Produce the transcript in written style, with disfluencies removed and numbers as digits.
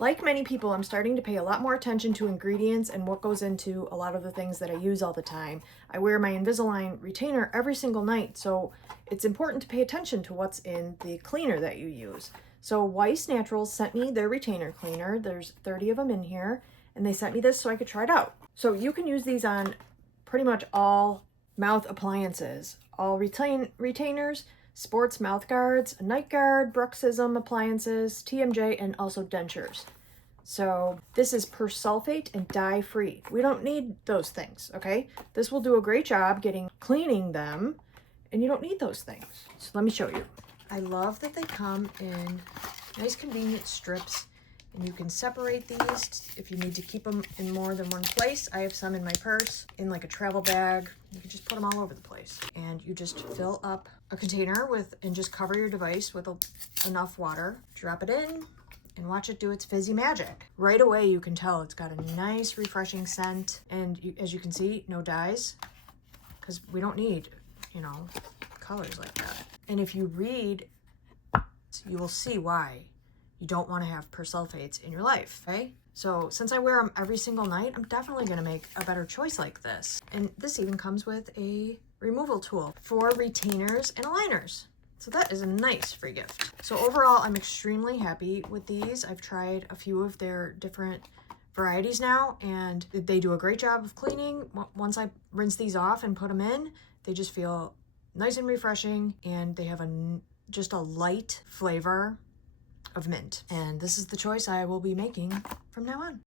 Like many people, I'm starting to pay a lot more attention to ingredients and what goes into a lot of the things that I use all the time. I wear my Invisalign retainer every single night, so it's important to pay attention to what's in the cleaner that you use. So Weiss Naturals sent me their retainer cleaner. There's 30 of them in here, and they sent me this so I could try it out. So you can use these on pretty much all mouth appliances, all retainers, sports mouth guards, night guard, bruxism appliances, TMJ, and also dentures. So this is persulfate and dye free. We don't need those things, okay? This will do a great job cleaning them, and you don't need those things. So let me show you. I love that they come in nice convenient strips, and you can separate these if you need to keep them in more than one place. I have some in my purse, in like a travel bag. You can just put them all over the place. And you just fill up a container and just cover your device with enough water. Drop it in and watch it do its fizzy magic. Right away you can tell it's got a nice refreshing scent. And as you can see, no dyes, because we don't need, colors like that. And if you read, you will see why you don't want to have persulfates in your life, okay? So since I wear them every single night, I'm definitely going to make a better choice like this. And this even comes with a removal tool for retainers and aligners. So that is a nice free gift. So overall, I'm extremely happy with these. I've tried a few of their different varieties now, and they do a great job of cleaning. Once I rinse these off and put them in, they just feel nice and refreshing, and they have just a light flavor of mint. And this is the choice I will be making from now on.